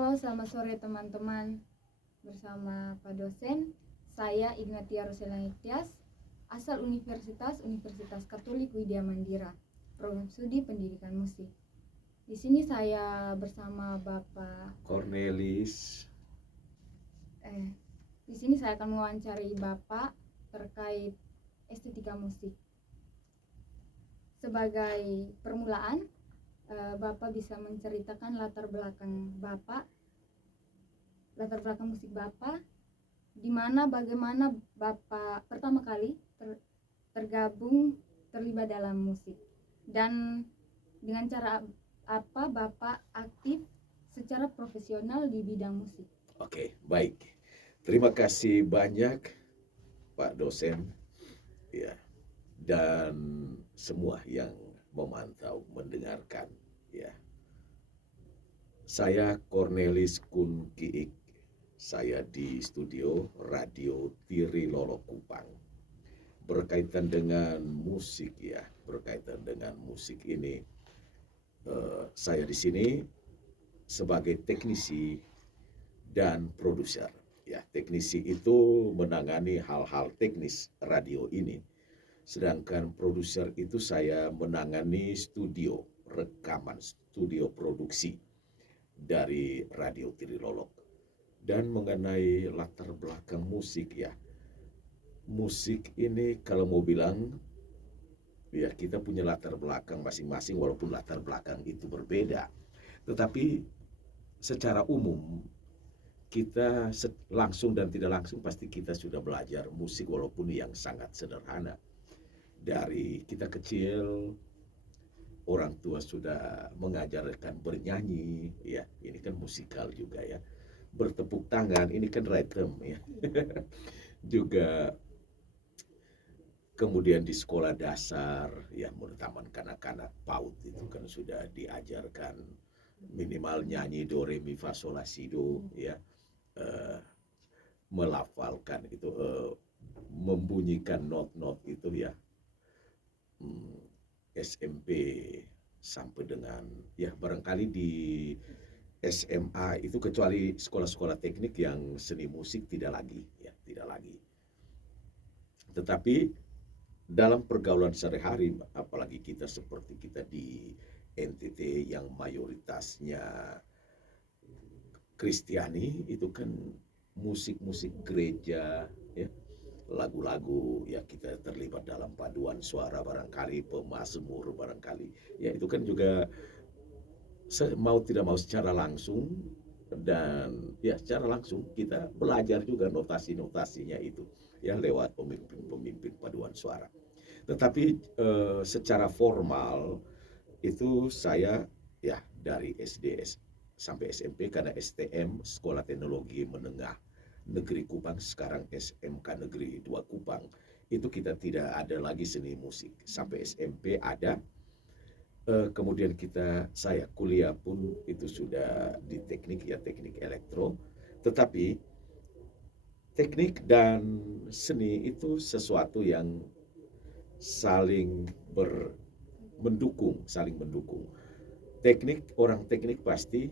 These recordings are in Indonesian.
Halo, selamat sore teman-teman. Bersama Pak dosen, saya Ignatia Roselani Tias, asal Universitas Katolik Widya Mandira, program studi pendidikan musik. Di sini saya bersama Bapak Cornelis. Di sini saya akan mewawancari Bapak terkait estetika musik. Sebagai permulaan, Bapak bisa menceritakan latar belakang musik Bapak, di mana bagaimana Bapak pertama kali terlibat dalam musik, dan dengan cara apa Bapak aktif secara profesional di bidang musik. Oke, baik. Terima kasih banyak Pak dosen, ya, dan semua yang memantau, mendengarkan, ya. Saya Cornelis Kun Kiik. Saya di studio Radio Tirilolo Kupang. Berkaitan dengan musik, ya, berkaitan dengan musik ini, saya di sini sebagai teknisi dan produser. Ya, teknisi itu menangani hal-hal teknis radio ini. Sedangkan produser itu saya menangani studio rekaman, studio produksi dari Radio Tirilolok. Dan mengenai latar belakang musik, ya. Musik ini kalau mau bilang, ya, kita punya latar belakang masing-masing walaupun latar belakang itu berbeda. Tetapi secara umum kita langsung dan tidak langsung pasti kita sudah belajar musik walaupun yang sangat sederhana. Dari kita kecil, orang tua sudah mengajarkan bernyanyi, ya, ini kan musikal juga, ya. Bertepuk tangan, ini kan rhythm, ya. Juga kemudian di sekolah dasar, ya, taman kanak-kanak PAUD itu kan sudah diajarkan minimal nyanyi do re mi fa sol la si do, ya. Melafalkan itu, membunyikan not-not itu, ya. SMP sampai dengan, ya, barangkali di SMA itu kecuali sekolah-sekolah teknik yang seni musik tidak lagi, ya, tidak lagi. Tetapi dalam pergaulan sehari-hari, apalagi kita seperti kita di NTT yang mayoritasnya Kristiani, itu kan musik-musik gereja, ya, lagu-lagu, ya, kita terlibat dalam paduan suara barangkali, pemazmur barangkali, ya, itu kan juga mau tidak mau secara langsung, dan ya secara langsung kita belajar juga notasi-notasinya itu, ya, lewat pemimpin-pemimpin paduan suara. Tetapi secara formal itu saya, ya, dari SD sampai SMP karena STM Sekolah Teknologi Menengah Negeri Kupang, sekarang SMK Negeri 2 Kupang, itu kita tidak ada lagi seni musik. Sampai SMP ada, kemudian saya kuliah pun itu sudah di teknik, ya, teknik elektro. Tetapi teknik dan seni itu sesuatu yang saling saling mendukung. Orang teknik pasti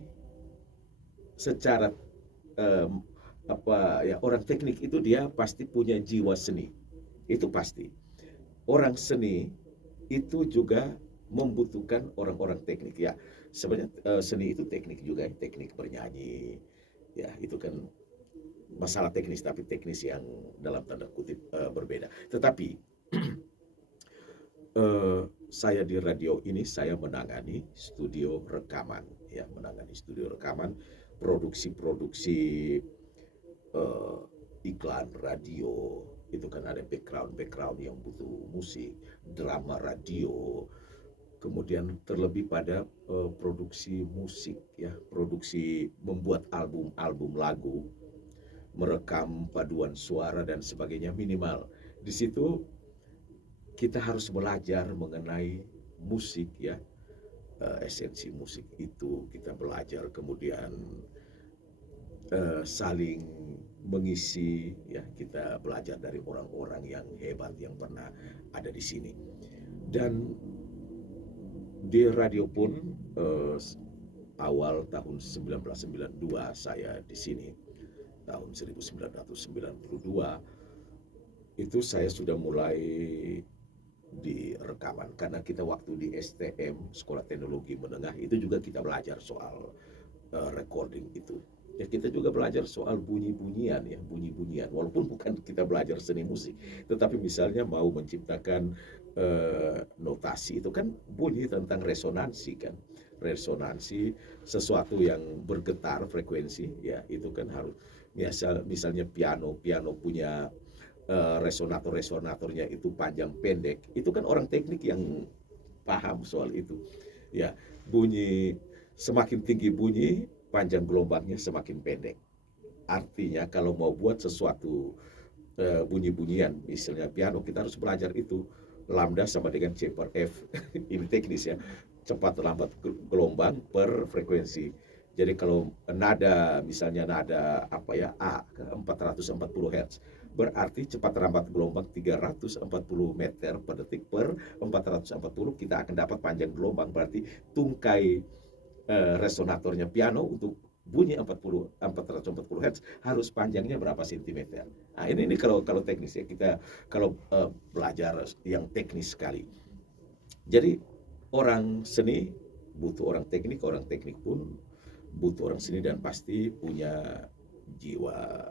secara orang teknik itu dia pasti punya jiwa seni. Itu pasti. Orang seni itu juga membutuhkan orang-orang teknik, ya. Sebenarnya seni itu teknik juga, teknik bernyanyi, ya, itu kan masalah teknis, tapi teknis yang dalam tanda kutip berbeda. Tetapi saya di radio ini saya menangani studio rekaman, ya, produksi-produksi iklan radio. Itu kan ada background yang butuh musik, drama radio, kemudian terlebih pada produksi musik, ya, produksi membuat album lagu, merekam paduan suara dan sebagainya. Minimal di situ kita harus belajar mengenai musik, ya, esensi musik itu kita belajar, kemudian saling mengisi, ya, kita belajar dari orang-orang yang hebat yang pernah ada di sini. Dan di radio pun awal tahun 1992 saya di sini, tahun 1992 itu saya sudah mulai di rekaman karena kita waktu di STM Sekolah Teknologi Menengah itu juga kita belajar soal recording itu. Ya kita juga belajar soal bunyi-bunyian ya, bunyi-bunyian. Walaupun bukan kita belajar seni musik, tetapi misalnya mau menciptakan notasi itu kan bunyi tentang resonansi kan. Resonansi sesuatu yang bergetar frekuensi ya itu kan harus misalnya piano punya resonatornya itu panjang pendek. Itu kan orang teknik yang paham soal itu. Ya, bunyi semakin tinggi bunyi, panjang gelombangnya semakin pendek. Artinya kalau mau buat sesuatu bunyi-bunyian, misalnya piano, kita harus belajar itu. Lambda sama dengan C per F. Ini teknis ya. Cepat lambat gelombang per frekuensi. Jadi kalau nada, misalnya nada apa ya, A ke 440 Hz, berarti cepat lambat gelombang 340 meter per detik per 440, kita akan dapat panjang gelombang. Berarti tungkai resonatornya piano untuk bunyi 440 Hz harus panjangnya berapa sentimeter. Nah, ini kalau teknis ya, kita kalau belajar yang teknis sekali. Jadi orang seni butuh orang teknik pun butuh orang seni, dan pasti punya jiwa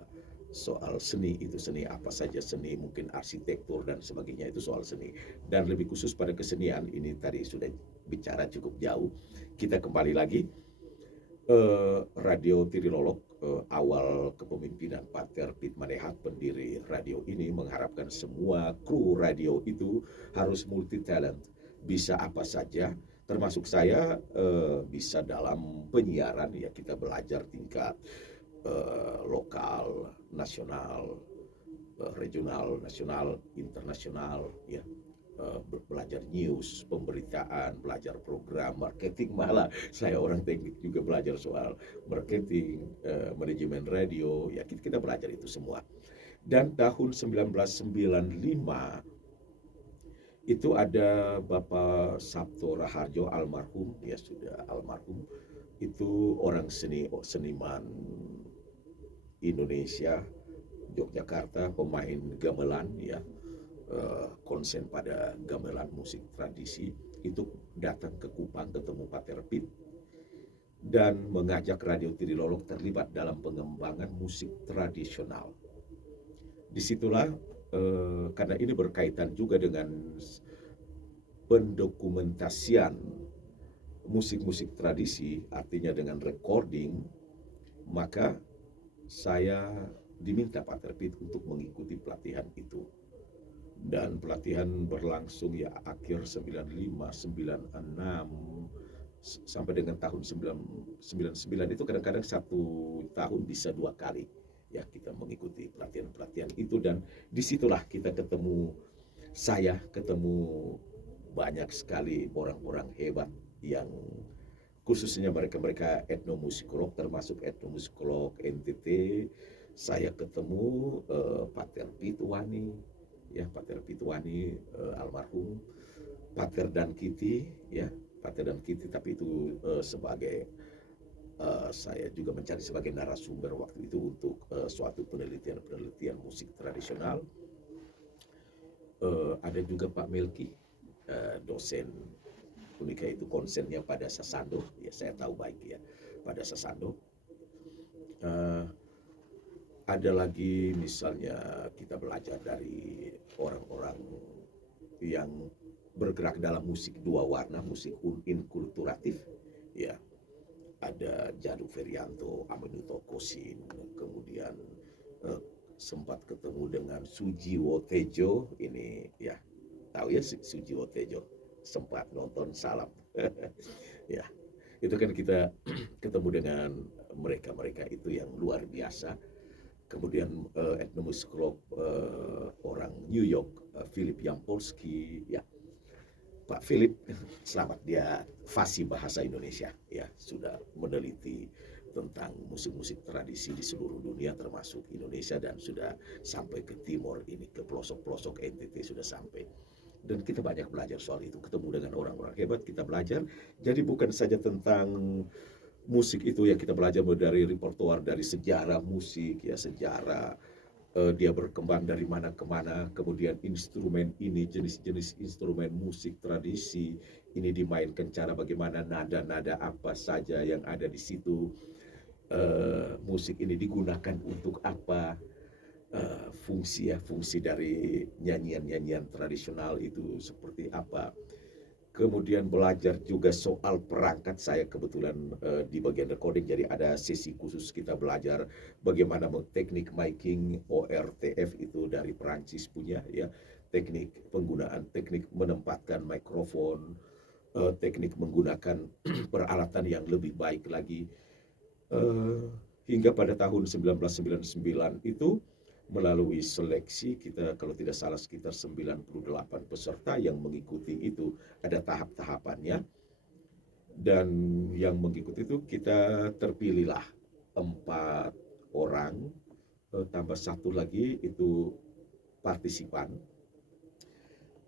soal seni. Itu seni apa saja, seni mungkin arsitektur dan sebagainya, itu soal seni. Dan lebih khusus pada kesenian, ini tadi sudah bicara cukup jauh. Kita kembali lagi, Radio Tirilolok, awal kepemimpinan Pater Pit Manehat, pendiri radio ini, mengharapkan semua kru radio itu harus multi talent, bisa apa saja, termasuk saya bisa dalam penyiaran ya. Kita belajar tingkat lokal, nasional, regional, nasional, internasional ya. Belajar news, pemberitaan, belajar program marketing, malah saya orang teknik juga belajar soal marketing, manajemen radio ya. Kita belajar itu semua. Dan tahun 1995 itu ada Bapak Sabto Raharjo, almarhum, ya sudah almarhum, itu orang seniman Indonesia, Yogyakarta, pemain gamelan ya, konsen pada gamelan musik tradisi, itu datang ke Kupang ketemu Pater Pit dan mengajak Radio Tirilolok terlibat dalam pengembangan musik tradisional. Disitulah karena ini berkaitan juga dengan pendokumentasian musik-musik tradisi, artinya dengan recording, maka saya diminta Pater Pit untuk mengikuti pelatihan itu. Dan pelatihan berlangsung ya akhir 95, 96 sampai dengan tahun 99. Itu kadang-kadang satu tahun bisa 2 kali ya kita mengikuti pelatihan-pelatihan itu. Dan disitulah kita saya ketemu banyak sekali orang-orang hebat yang khususnya mereka etnomusikolog, termasuk etnomusikolog NTT. Saya ketemu Pater Pitwani ya, Pater Pitwani almarhum, Pater Dan Kiti ya, Pater Dan Kiti, tapi itu sebagai saya juga mencari sebagai narasumber waktu itu untuk suatu penelitian musik tradisional. Ada juga Pak Melki, dosen Unika, itu konsennya pada Sasando ya, saya tahu baik ya, pada Sasando. Ada lagi misalnya kita belajar dari orang-orang yang bergerak dalam musik dua warna, musik inkulturatif ya. Ada Jadu Ferianto, Amenuto Kosin, kemudian sempat ketemu dengan Sujiwo Tejo, ini ya tahu ya Sujiwo Tejo, sempat nonton Salam ya. Itu kan kita ketemu dengan mereka itu yang luar biasa. Kemudian etnomusikolog orang New York, Philip Yampolsky ya. Pak Philip, selamat, dia fasih bahasa Indonesia ya, sudah meneliti tentang musik-musik tradisi di seluruh dunia termasuk Indonesia, dan sudah sampai ke timur ini, ke pelosok-pelosok NTT sudah sampai. Dan kita banyak belajar soal itu, ketemu dengan orang-orang hebat, kita belajar. Jadi bukan saja tentang musik itu ya kita belajar dari repertoire, dari sejarah musik ya, sejarah dia berkembang dari mana ke mana, kemudian instrumen ini, jenis-jenis instrumen musik tradisi ini dimainkan cara bagaimana, nada-nada apa saja yang ada di situ, musik ini digunakan untuk apa, fungsi ya, fungsi dari nyanyian-nyanyian tradisional itu seperti apa. Kemudian belajar juga soal perangkat, saya kebetulan di bagian recording, jadi ada sesi khusus kita belajar bagaimana teknik miking ORTF itu dari Perancis punya ya, teknik penggunaan, teknik menempatkan mikrofon, teknik menggunakan peralatan yang lebih baik lagi. Eh, Hingga pada tahun 1999 itu melalui seleksi kita kalau tidak salah sekitar 98 peserta yang mengikuti itu, ada tahap-tahapannya, dan yang mengikuti itu kita terpilihlah 4 orang, tambah satu lagi itu partisipan.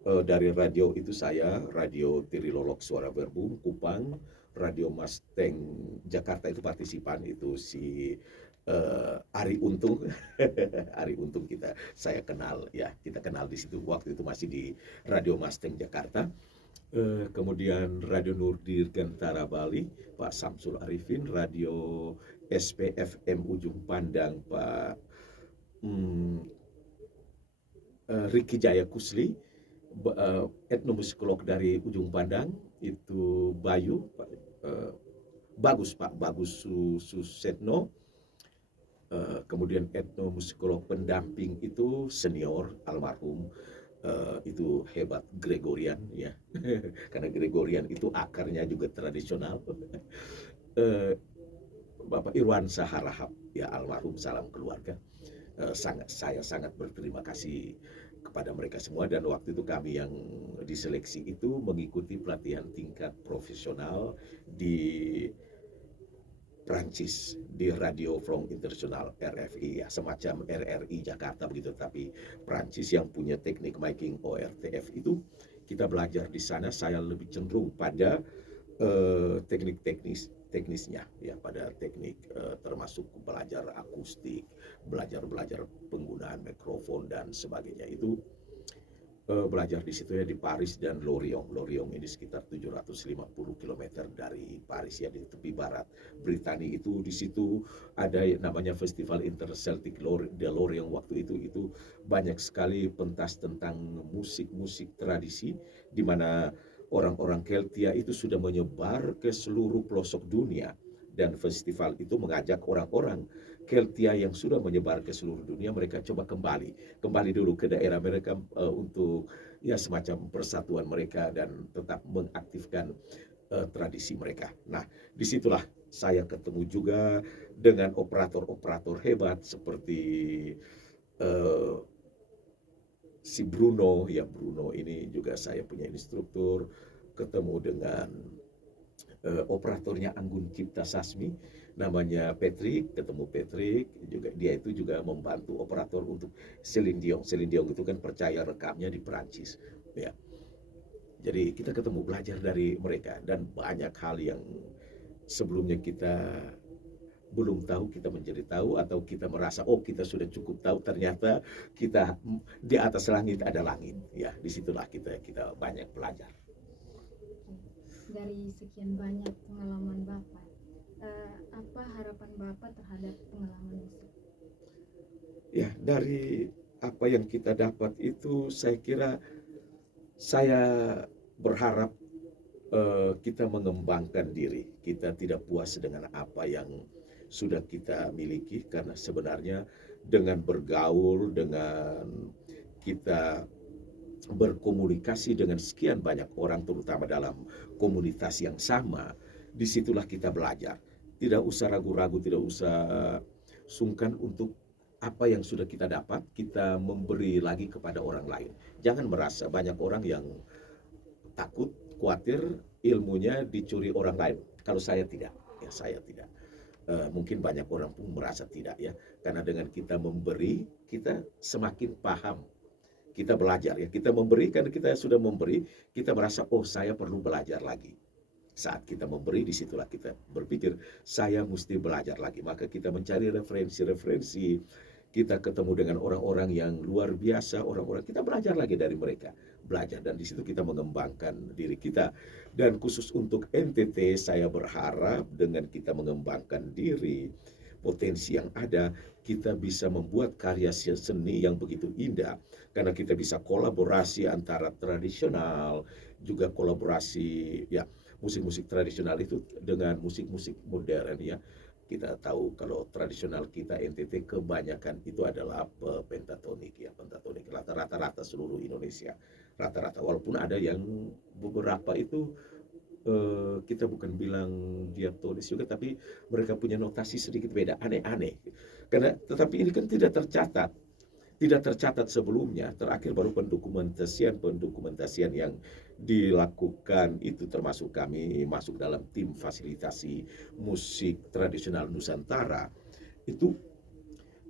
Dari radio itu saya, Radio Tirilolok Suara Verbum Kupang, Radio Mustang Jakarta itu partisipan, itu si Ari Untung. Ari Untung saya kenal ya, kita kenal di situ waktu itu masih di Radio Mustang Jakarta. Kemudian Radio Nur Dirgantara Bali Pak Samsul Arifin, Radio SPFM Ujung Pandang Pak Riki Jaya Kusli, etnomusikolog dari Ujung Pandang itu Bayu, Pak Bagus Susetno. Kemudian etnomusikolog pendamping itu senior almarhum, itu hebat Gregorian ya. Karena Gregorian itu akarnya juga tradisional. Bapak Irwan Saharahap ya, almarhum, salam keluarga. Saya sangat berterima kasih kepada mereka semua, dan waktu itu kami yang diseleksi itu mengikuti pelatihan tingkat profesional di Prancis, di Radio France International RFI ya, semacam RRI Jakarta begitu, tapi Prancis yang punya teknik miking ORTF itu kita belajar di sana. Saya lebih cenderung pada teknisnya ya, pada teknik termasuk belajar akustik, belajar penggunaan mikrofon dan sebagainya itu. Belajar di situ ya, di Paris dan Lorient. Lorient ini sekitar 750 km dari Paris ya, di tepi barat Britania itu. Di situ ada namanya Festival Interceltic de Lorient waktu itu banyak sekali pentas tentang musik-musik tradisi, di mana orang-orang Keltia itu sudah menyebar ke seluruh pelosok dunia, dan festival itu mengajak orang-orang Keltia yang sudah menyebar ke seluruh dunia, mereka coba kembali dulu ke daerah mereka untuk ya semacam persatuan mereka dan tetap mengaktifkan tradisi mereka. Nah, disitulah saya ketemu juga dengan operator-operator hebat seperti si Bruno ya. Bruno ini juga saya punya instruktur. Ketemu dengan operatornya Anggun Cipta Sasmi, namanya Patrick. Ketemu Patrick juga, dia itu juga membantu operator untuk Celine Dion. Celine Dion itu kan percaya rekamnya di Perancis ya. Jadi kita ketemu, belajar dari mereka, dan banyak hal yang sebelumnya kita belum tahu kita menjadi tahu, atau kita merasa oh kita sudah cukup tahu, ternyata kita di atas langit ada langit ya. Disitulah kita banyak belajar. Dari sekian banyak pengalaman Bapak, apa harapan Bapak terhadap pengalaman itu? Ya, dari apa yang kita dapat itu saya kira, saya berharap kita mengembangkan diri. Kita tidak puas dengan apa yang sudah kita miliki, karena sebenarnya dengan bergaul, dengan kita berkomunikasi dengan sekian banyak orang, terutama dalam komunitas yang sama, disitulah kita belajar. Tidak usah ragu-ragu, tidak usah sungkan untuk apa yang sudah kita dapat, kita memberi lagi kepada orang lain. Jangan merasa, banyak orang yang takut, khawatir ilmunya dicuri orang lain. Kalau saya tidak, ya saya tidak. Mungkin banyak orang pun merasa tidak ya, karena dengan kita memberi, kita semakin paham. Kita belajar ya, kita memberi, karena kita sudah memberi, kita merasa oh saya perlu belajar lagi. Saat kita memberi, disitulah kita berpikir, saya mesti belajar lagi. Maka kita mencari referensi-referensi, kita ketemu dengan orang-orang yang luar biasa, orang-orang kita belajar lagi dari mereka. Belajar, dan di situ kita mengembangkan diri kita. Dan khusus untuk NTT, saya berharap dengan kita mengembangkan diri, potensi yang ada, kita bisa membuat karya seni yang begitu indah. Karena kita bisa kolaborasi antara tradisional, juga kolaborasi ya musik-musik tradisional itu dengan musik-musik modern ya. Kita tahu kalau tradisional kita NTT kebanyakan itu adalah pentatonik ya, pentatonik rata-rata seluruh Indonesia. Rata-rata, walaupun ada yang beberapa itu kita bukan bilang diatonis juga, tapi mereka punya notasi sedikit beda, aneh-aneh. Karena tetapi ini kan tidak tercatat sebelumnya. Terakhir baru pendokumentasian yang dilakukan itu, termasuk kami masuk dalam tim fasilitasi musik tradisional Nusantara, itu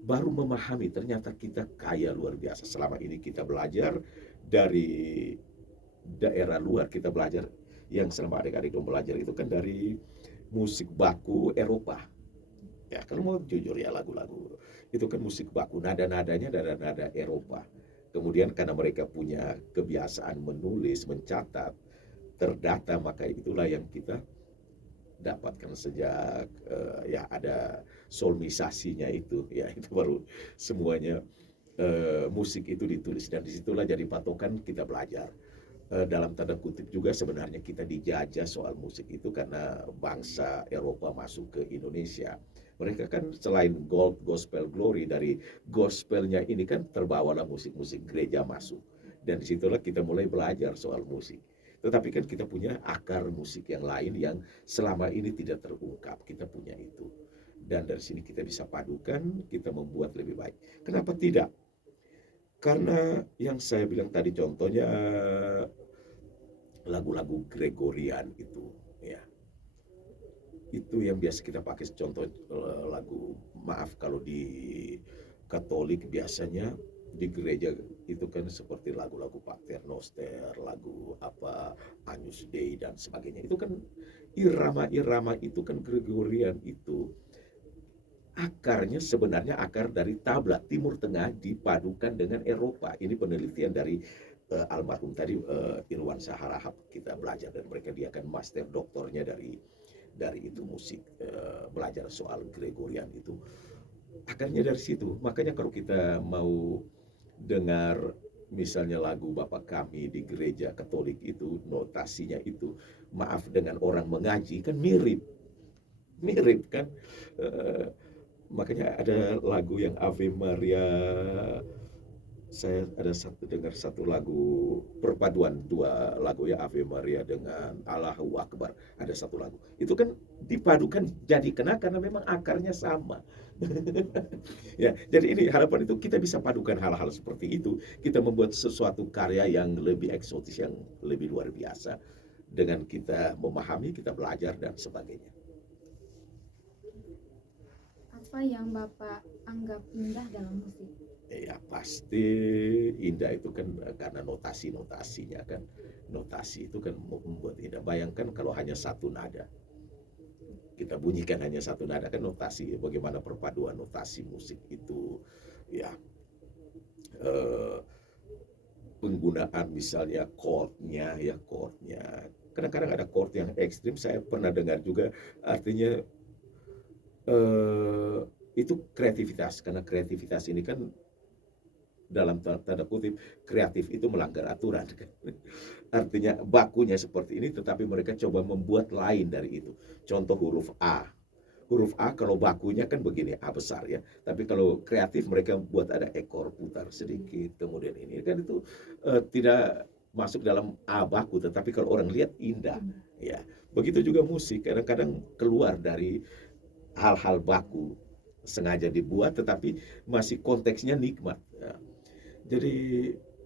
baru memahami ternyata kita kaya luar biasa. Selama ini kita belajar dari daerah luar, kita belajar yang selama adik-adik belajar itu kan dari musik baku Eropa. Ya, kalau mau jujur ya, lagu-lagu itu kan musik baku, nada-nadanya nada-nada Eropa. Kemudian karena mereka punya kebiasaan menulis, mencatat, terdata, maka itulah yang kita dapatkan sejak ya ada solmisasinya itu, ya itu baru semuanya musik itu ditulis, dan disitulah jadi patokan kita belajar. Dalam tanda kutip juga sebenarnya kita dijajah soal musik itu karena bangsa Eropa masuk ke Indonesia. Mereka kan selain gospel glory, dari gospelnya ini kan terbawalah musik-musik gereja masuk. Dan disitulah kita mulai belajar soal musik. Tetapi kan kita punya akar musik yang lain yang selama ini tidak terungkap. Kita punya itu. Dan dari sini kita bisa padukan, kita membuat lebih baik. Kenapa tidak? Karena yang saya bilang tadi contohnya lagu-lagu Gregorian itu ya. Itu yang biasa kita pakai contoh lagu, maaf kalau di Katolik biasanya di gereja itu kan seperti lagu-lagu Pater Noster, lagu apa Agnus Dei dan sebagainya. Itu kan irama-irama itu kan Gregorian itu akarnya sebenarnya akar dari tabla Timur Tengah dipadukan dengan Eropa. Ini penelitian dari almarhum tadi Irwan Saharahap, kita belajar, dan mereka dia kan master doktornya dari itu musik, belajar soal Gregorian itu. Akarnya dari situ. Makanya kalau kita mau dengar misalnya lagu Bapa Kami di gereja Katolik itu, notasinya itu, maaf, dengan orang mengaji kan mirip. Mirip kan. Makanya ada lagu yang Ave Maria, saya ada dengar satu lagu perpaduan dua lagu ya, Ave Maria dengan Allahu Akbar, ada satu lagu itu kan dipadukan jadi kena karena memang akarnya sama. Ya, jadi ini harapan itu kita bisa padukan hal-hal seperti itu, kita membuat sesuatu karya yang lebih eksotis, yang lebih luar biasa, dengan kita memahami, kita belajar dan sebagainya. Apa yang Bapak anggap indah dalam musik? Ya pasti indah itu kan karena notasi-notasinya kan. Notasi itu kan membuat indah. Bayangkan kalau hanya satu nada. Kita bunyikan hanya satu nada kan notasi. Bagaimana perpaduan notasi musik itu ya. Penggunaan misalnya chordnya ya, chordnya. Kadang-kadang ada chord yang ekstrim, saya pernah dengar juga, artinya itu kreativitas, karena kreativitas ini kan dalam tanda kutip kreatif itu melanggar aturan kan. Artinya bakunya seperti ini tetapi mereka coba membuat lain dari itu. Contoh huruf A. Huruf A kalau bakunya kan begini, A besar ya. Tapi kalau kreatif mereka buat ada ekor putar sedikit. Kemudian ini kan itu tidak masuk dalam A baku, tetapi kalau orang lihat indah ya. Begitu juga musik, kadang-kadang keluar dari hal-hal baku, sengaja dibuat tetapi masih konteksnya nikmat ya. Jadi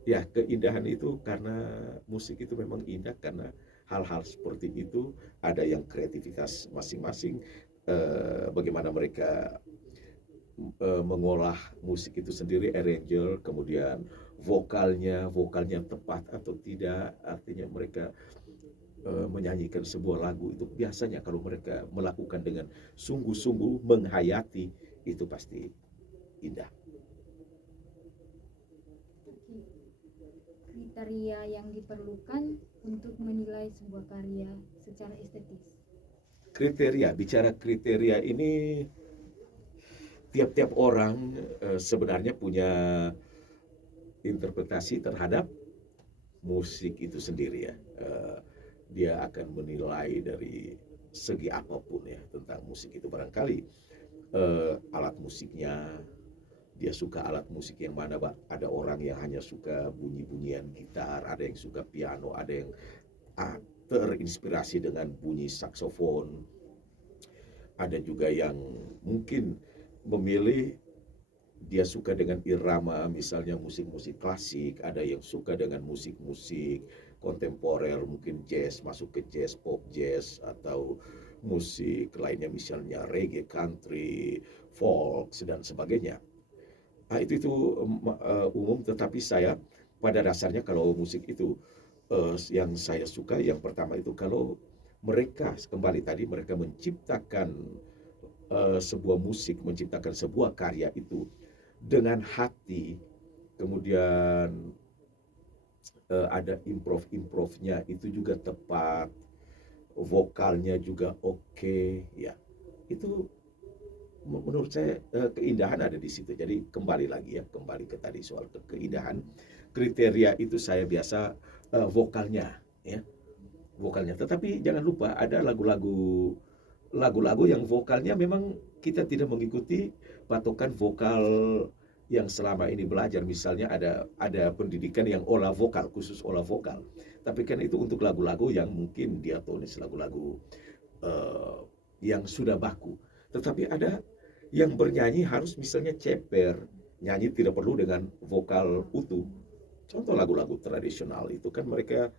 ya keindahan itu karena musik itu memang indah karena hal-hal seperti itu, ada yang kreativitas masing-masing, bagaimana mereka mengolah musik itu sendiri, arranger, kemudian vokalnya tepat atau tidak, artinya mereka menyanyikan sebuah lagu itu biasanya kalau mereka melakukan dengan sungguh-sungguh menghayati itu pasti indah. Oke. Kriteria yang diperlukan untuk menilai sebuah karya secara estetis. Bicara kriteria ini tiap-tiap orang sebenarnya punya interpretasi terhadap musik itu sendiri ya. Dia akan menilai dari segi apapun ya tentang musik itu barangkali alat musiknya, dia suka alat musik yang mana, Pak. Ada orang yang hanya suka bunyi-bunyian gitar, ada yang suka piano, ada yang terinspirasi dengan bunyi saksofon, ada juga yang mungkin memilih dia suka dengan irama misalnya musik-musik klasik, ada yang suka dengan musik-musik kontemporer, mungkin jazz, masuk ke jazz, pop jazz, atau musik lainnya misalnya reggae, country, folk, dan sebagainya. Itu umum, tetapi saya pada dasarnya kalau musik itu yang saya suka yang pertama itu kalau mereka kembali tadi mereka menciptakan sebuah musik, menciptakan sebuah karya itu dengan hati, kemudian ada improv-improvnya itu juga tepat, vokalnya juga oke, ya. Itu menurut saya keindahan ada di situ. Jadi kembali lagi ya, kembali ke tadi soal keindahan. Kriteria itu saya biasa vokalnya, ya, vokalnya. Tetapi jangan lupa ada lagu-lagu yang vokalnya memang kita tidak mengikuti patokan vokal yang selama ini belajar. Misalnya ada pendidikan yang olah vokal, khusus olah vokal. Tapi kan itu untuk lagu-lagu yang mungkin diatonis, lagu-lagu eh, yang sudah baku. Tetapi ada yang bernyanyi harus misalnya ceper, nyanyi tidak perlu dengan vokal utuh. Contoh lagu-lagu tradisional itu kan mereka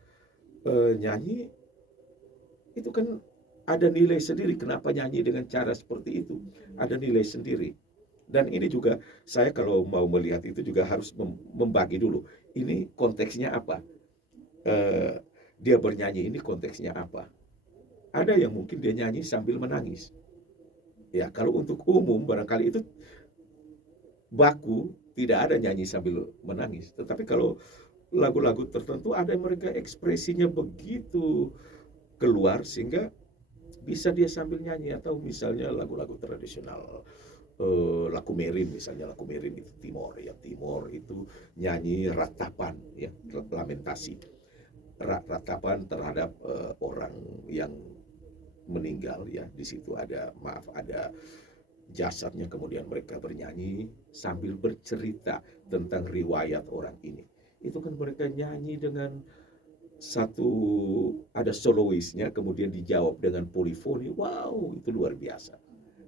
nyanyi itu kan ada nilai sendiri. Kenapa nyanyi dengan cara seperti itu? Ada nilai sendiri. Dan ini juga saya kalau mau melihat itu juga harus membagi dulu. Ini konteksnya apa? Eh, dia bernyanyi ini konteksnya apa? Ada yang mungkin dia nyanyi sambil menangis. Ya, kalau untuk umum barangkali itu baku, tidak ada nyanyi sambil menangis. Tetapi kalau lagu-lagu tertentu ada yang mereka ekspresinya begitu keluar sehingga bisa dia sambil nyanyi, atau misalnya lagu-lagu tradisional Lakumerin, misalnya Lakumerin itu Timor ya, Timor itu nyanyi ratapan ya, lamentasi, ratapan terhadap orang yang meninggal ya. Di situ ada jasadnya, kemudian mereka bernyanyi sambil bercerita tentang riwayat orang ini. Itu kan mereka nyanyi dengan satu, ada soloisnya, kemudian dijawab dengan polifoni. Wow, itu luar biasa.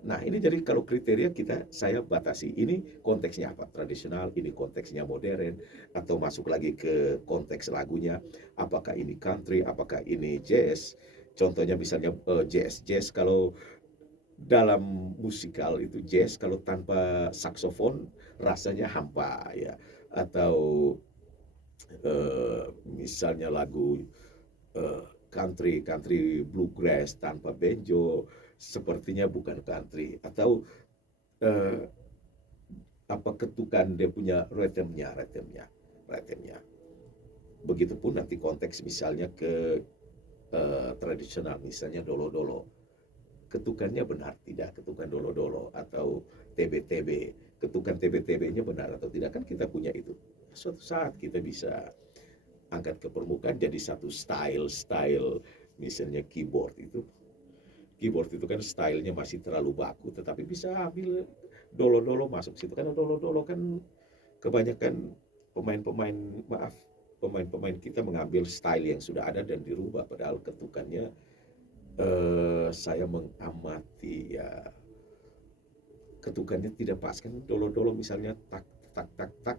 Nah, ini jadi kalau kriteria saya batasi. Ini konteksnya apa? Tradisional, ini konteksnya modern, atau masuk lagi ke konteks lagunya. Apakah ini country, apakah ini jazz? Contohnya misalnya jazz kalau dalam musikal itu jazz kalau tanpa saksofon rasanya hampa ya, atau misalnya lagu eh, country bluegrass tanpa banjo sepertinya bukan country, atau eh, apa ketukan dia punya ritmenya. Begitupun nanti konteks misalnya ke tradisional, misalnya dolo-dolo, ketukannya benar tidak, ketukan dolo-dolo atau TB-TB, ketukan TB-TB-nya benar atau tidak, kan kita punya itu. Suatu saat kita bisa angkat ke permukaan jadi satu style, misalnya keyboard itu kan stylenya masih terlalu baku, tetapi bisa ambil dolo-dolo masuk situ, karena dolo-dolo kan kebanyakan pemain-pemain kita mengambil style yang sudah ada dan dirubah, padahal ketukannya saya mengamati ya, ketukannya tidak pas kan. Dolo-dolo misalnya tak tak tak tak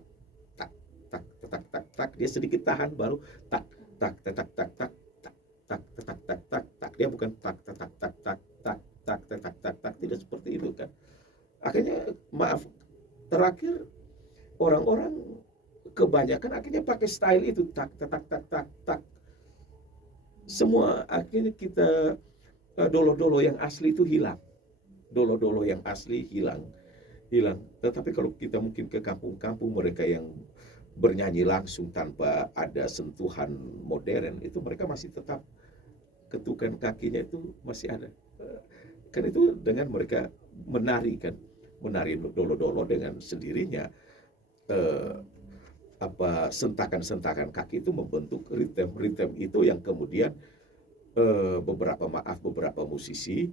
tak tak tak tak tak, dia sedikit tahan baru tak tak tak tak tak tak tak tak tak tak tak, dia bukan tak tak tak tak tak tak tak tak tak tak, tidak seperti itu kan. Akhirnya maaf, terakhir orang-orang kebanyakan akhirnya pakai style itu tak tak tak tak tak tak. semua akhirnya kita dolo-dolo yang asli itu hilang. Dolo-dolo yang asli hilang. Tetapi kalau kita mungkin ke kampung-kampung mereka yang bernyanyi langsung tanpa ada sentuhan modern, itu mereka masih tetap ketukan kakinya itu masih ada. Kan itu dengan mereka menari kan, menari dolo-dolo dengan sendirinya, eh, sentakan-sentakan kaki itu membentuk ritme itu yang kemudian beberapa musisi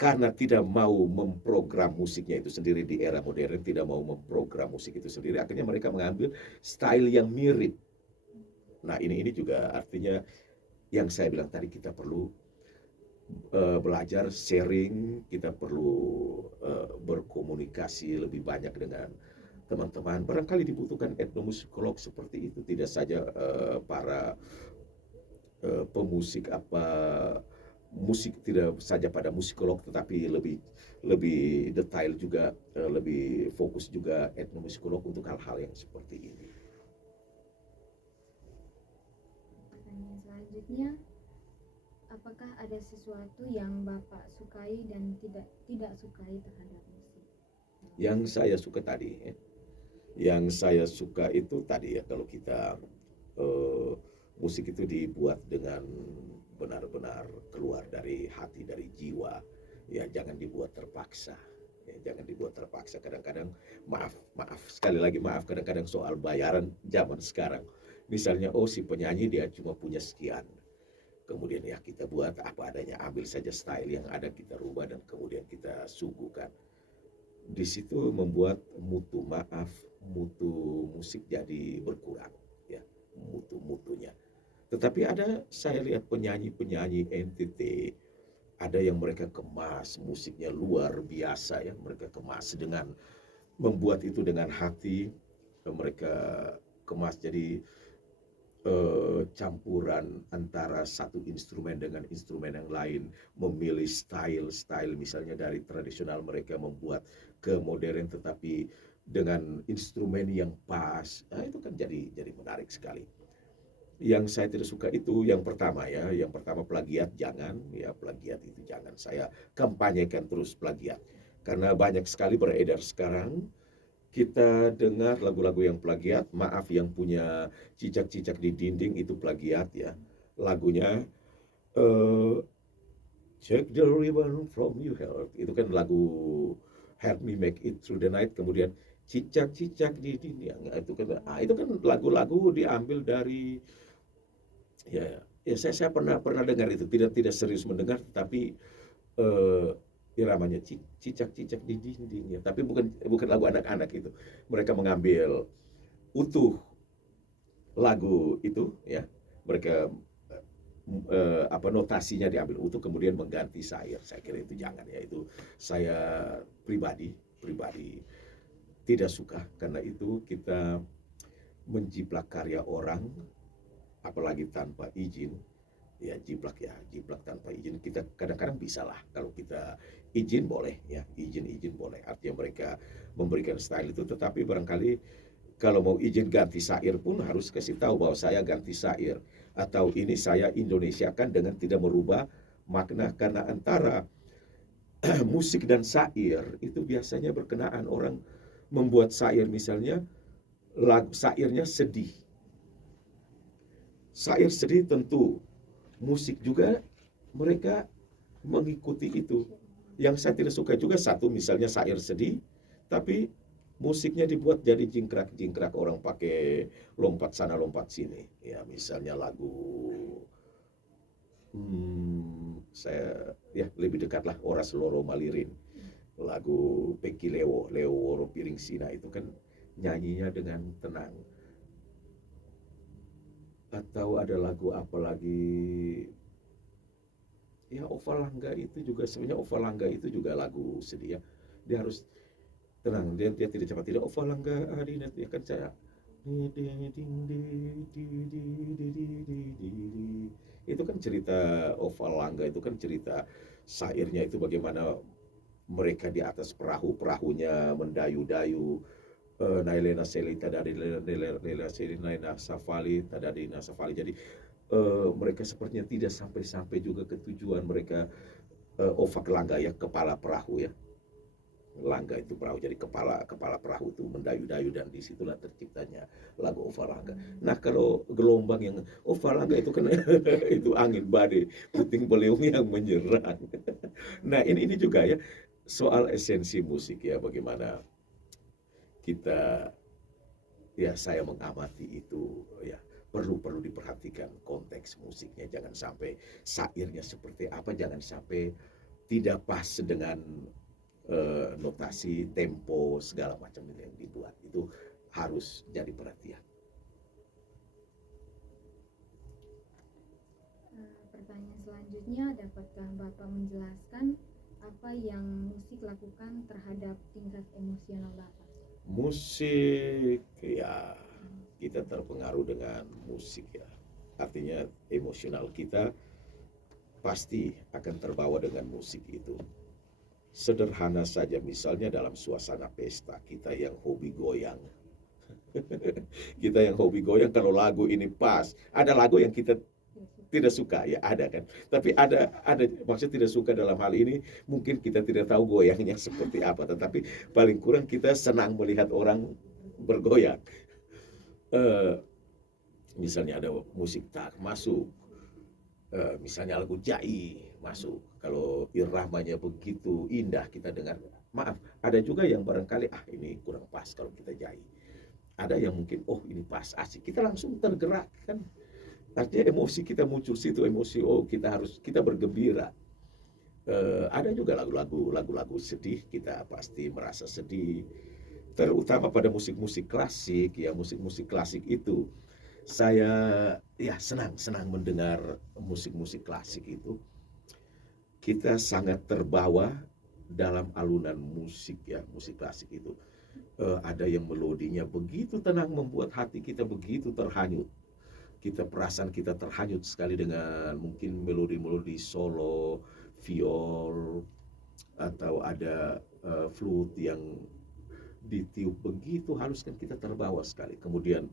karena tidak mau memprogram musiknya itu sendiri di era modern, tidak mau memprogram musik itu sendiri, akhirnya mereka mengambil style yang mirip. Nah, ini juga artinya yang saya bilang tadi, kita perlu belajar sharing, kita perlu berkomunikasi lebih banyak dengan teman-teman. Barangkali dibutuhkan etnomusikolog seperti itu, tidak saja para pemusik musik tidak saja pada musikolog, tetapi lebih lebih detail juga, lebih fokus juga etnomusikolog untuk hal-hal yang seperti ini. Pertanyaan selanjutnya, apakah ada sesuatu yang Bapak sukai dan tidak sukai terhadap musik? Yang saya suka tadi, yang saya suka itu tadi ya, kalau kita musik itu dibuat dengan benar-benar keluar dari hati, dari jiwa, ya jangan dibuat terpaksa. Ya, jangan dibuat terpaksa. Kadang-kadang maaf sekali lagi, maaf, kadang-kadang soal bayaran zaman sekarang. Misalnya, oh si penyanyi dia cuma punya sekian. Kemudian ya kita buat apa adanya, ambil saja style yang ada, kita rubah dan kemudian kita suguhkan. Di situ membuat mutu musik jadi berkurang, ya, mutunya. Tetapi ada, saya lihat penyanyi-penyanyi NTT, ada yang mereka kemas musiknya luar biasa ya, mereka kemas dengan membuat itu dengan hati, mereka kemas jadi campuran antara satu instrumen dengan instrumen yang lain, memilih style misalnya dari tradisional mereka membuat ke modern tetapi dengan instrumen yang pas. Nah, itu kan jadi menarik sekali. Yang saya tidak suka itu yang pertama ya, yang pertama plagiat, jangan ya, plagiat itu jangan. Saya kampanyekan terus plagiat. Karena banyak sekali beredar sekarang, kita dengar lagu-lagu yang plagiat, maaf yang punya cicak-cicak di dinding itu plagiat ya. Lagunya eh Check the ribbon from your heart. Itu kan lagu Help Me Make It Through the Night, kemudian cicak-cicak di dinding. Itu kan lagu-lagu diambil dari, ya saya pernah dengar itu, tidak serius mendengar, tapi eh, iramanya cicak-cicak di dinding ya, tapi bukan bukan lagu anak-anak itu. Mereka mengambil utuh lagu itu ya, mereka notasinya diambil utuh kemudian mengganti syair. Saya kira itu jangan ya, itu saya pribadi pribadi tidak suka, karena itu kita menjiplak karya orang apalagi tanpa izin. Ya jiplak tanpa izin, kita kadang-kadang bisa lah, kalau kita izin boleh ya, izin boleh, artinya mereka memberikan style itu, tetapi barangkali kalau mau izin ganti syair pun harus kasih tahu bahwa saya ganti syair atau ini saya Indonesiakan dengan tidak merubah makna, karena antara musik dan syair itu biasanya berkenaan. Orang membuat syair misalnya, syairnya sedih, tentu musik juga mereka mengikuti itu. Yang saya tidak suka juga, satu misalnya syair sedih, tapi musiknya dibuat jadi jingkrak-jingkrak, orang pakai lompat sana lompat sini. Ya misalnya lagu, saya ya lebih dekat lah, Oras Loro Malirin. Lagu Peki Lewo Woro Piring Sina, itu kan nyanyinya dengan tenang. Atau ada lagu apa lagi, ya Ovalangga itu juga, sebenarnya Ovalangga itu juga lagu sedih ya, dia harus tenang, dia tidak cepat, tidak Ovalangga Adina ya kan, saya itu kan cerita Ovalangga, itu kan cerita syairnya itu bagaimana mereka di atas perahunya mendayu-dayu, Nailena Selita dari Lela Selina Safali, Tadadina Safali. Jadi mereka sepertinya tidak sampai-sampai juga ke tujuan mereka. Ovak Langga ya, kepala perahu ya. Langga itu perahu, jadi kepala kepala perahu itu mendayu-dayu dan disitulah terciptanya lagu Ovalangga. Nah kalau gelombang yang Ovalangga itu kan itu angin badai puting beliung yang menyerang. Nah ini juga ya soal esensi musik ya, bagaimana kita ya saya mengamati itu ya, perlu perlu diperhatikan konteks musiknya, jangan sampai syairnya seperti apa, jangan sampai tidak pas dengan notasi, tempo, segala macam itu yang dibuat. Itu harus jadi perhatian. Pertanyaan selanjutnya, dapatkah Bapak menjelaskan apa yang musik lakukan terhadap tingkat emosional Bapak? Musik, ya kita terpengaruh dengan musik ya. Artinya emosional kita pasti akan terbawa dengan musik itu. Sederhana saja, misalnya dalam suasana pesta, kita yang hobi goyang. Kita yang hobi goyang, kalau lagu ini pas, ada lagu yang kita tidak suka ya, ada kan. Tapi ada maksud tidak suka dalam hal ini mungkin kita tidak tahu goyangnya seperti apa, tetapi paling kurang kita senang melihat orang bergoyang. Eh, Misalnya ada musik tak masuk, misalnya lagu Jai masuk, kalau irama-nya begitu indah kita dengar. Maaf, ada juga yang barangkali ini kurang pas kalau kita Jai. Ada yang mungkin ini pas, asik, kita langsung tergerak kan. Artinya emosi kita muncul situ, emosi kita bergembira. Ada juga lagu-lagu sedih, kita pasti merasa sedih. Terutama pada musik-musik klasik ya, musik-musik klasik itu saya ya senang mendengar musik-musik klasik itu. Kita sangat terbawa dalam alunan musik ya, musik klasik itu. Ada yang melodinya begitu tenang, membuat hati kita begitu terhanyut. Perasaan kita terhanyut sekali dengan mungkin melodi-melodi solo, viol, atau ada flute yang ditiup begitu halus, kan kita terbawa sekali. Kemudian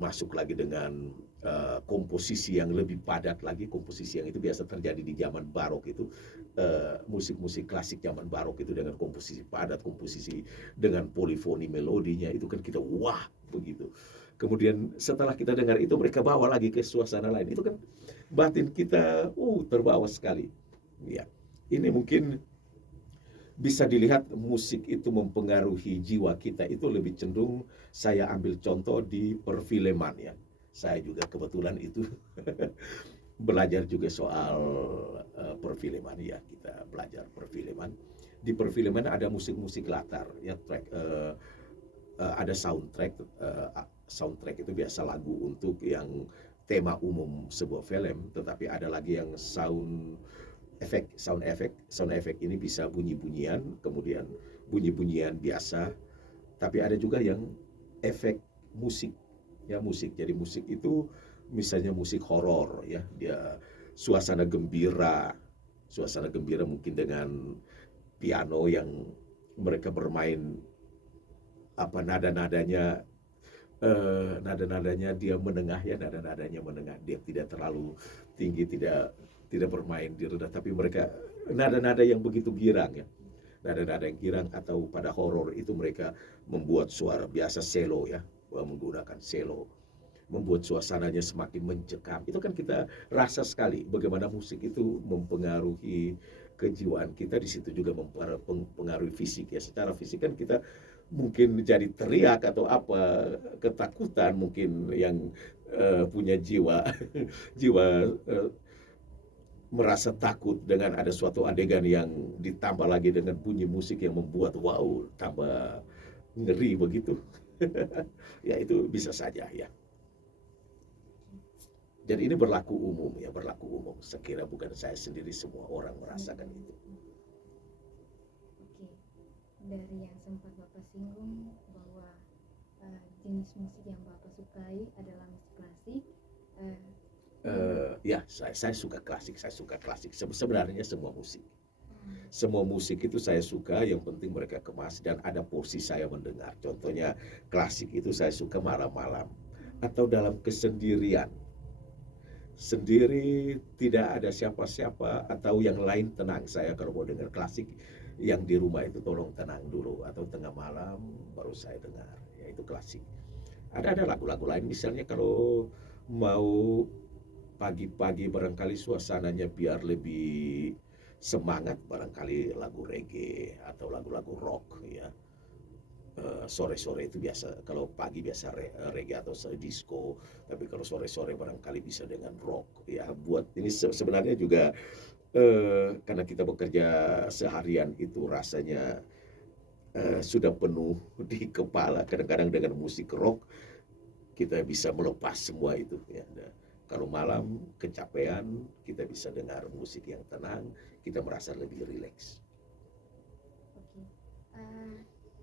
masuk lagi dengan komposisi yang lebih padat lagi, komposisi yang itu biasa terjadi di zaman barok itu, musik-musik klasik zaman barok itu dengan komposisi padat, komposisi dengan polifoni melodinya itu kan kita wah begitu. Kemudian setelah kita dengar itu, mereka bawa lagi ke suasana lain, itu kan batin kita terbawa sekali ya. Ini mungkin bisa dilihat musik itu mempengaruhi jiwa kita itu lebih cenderung, saya ambil contoh di perfilman ya. Saya juga kebetulan itu belajar juga soal perfilman ya, kita belajar perfilman. Di perfilman ada musik-musik latar ya, track, ada soundtrack. Soundtrack itu biasa lagu untuk yang tema umum sebuah film, tetapi ada lagi yang sound effect ini bisa bunyi-bunyian, kemudian bunyi-bunyian biasa, tapi ada juga yang efek musik ya, musik. Jadi musik itu misalnya musik horor ya, dia suasana gembira mungkin dengan piano yang mereka bermain nada-nadanya, nada-nadanya dia menengah ya, nada-nadanya menengah, dia tidak terlalu tinggi, tidak bermain di rendah, tapi mereka nada-nada yang begitu girang ya, nada-nada yang girang. Atau pada horor itu mereka membuat suara biasa selo ya, menggunakan selo, membuat suasananya semakin mencekam. Itu kan kita rasa sekali bagaimana musik itu mempengaruhi kejiwaan kita. Di situ juga mempengaruhi fisik ya, secara fisik kan kita mungkin jadi teriak atau apa, ketakutan mungkin yang punya jiwa jiwa merasa takut dengan ada suatu adegan yang ditambah lagi dengan bunyi musik yang membuat tambah ngeri begitu. Ya itu bisa saja ya. Dan ini berlaku umum ya, berlaku umum. Sekira bukan saya sendiri, semua orang merasakan itu. Oke, dari yang sempat Bapak singgung bahwa jenis musik yang Bapak sukai adalah musik klasik. Ya, saya suka klasik. Sebenarnya semua musik. Semua musik itu saya suka, yang penting mereka kemas dan ada porsi saya mendengar. Contohnya klasik itu saya suka malam-malam atau dalam kesendirian. sendiri, tidak ada siapa-siapa atau yang lain, tenang. Saya kalau mau dengar klasik yang di rumah itu tolong tenang dulu, atau tengah malam baru saya dengar, ya itu klasik. Ada lagu-lagu lain misalnya kalau mau pagi-pagi barangkali suasananya biar lebih semangat, barangkali lagu reggae atau lagu-lagu rock ya. Sore-sore itu biasa, kalau pagi biasa reggae atau disco, tapi kalau sore-sore barangkali bisa dengan rock ya. Buat ini sebenarnya juga karena kita bekerja seharian itu rasanya sudah penuh di kepala, kadang-kadang dengan musik rock kita bisa melepas semua itu ya. Kalau malam kecapean, kita bisa dengar musik yang tenang, kita merasa lebih rileks. Oke.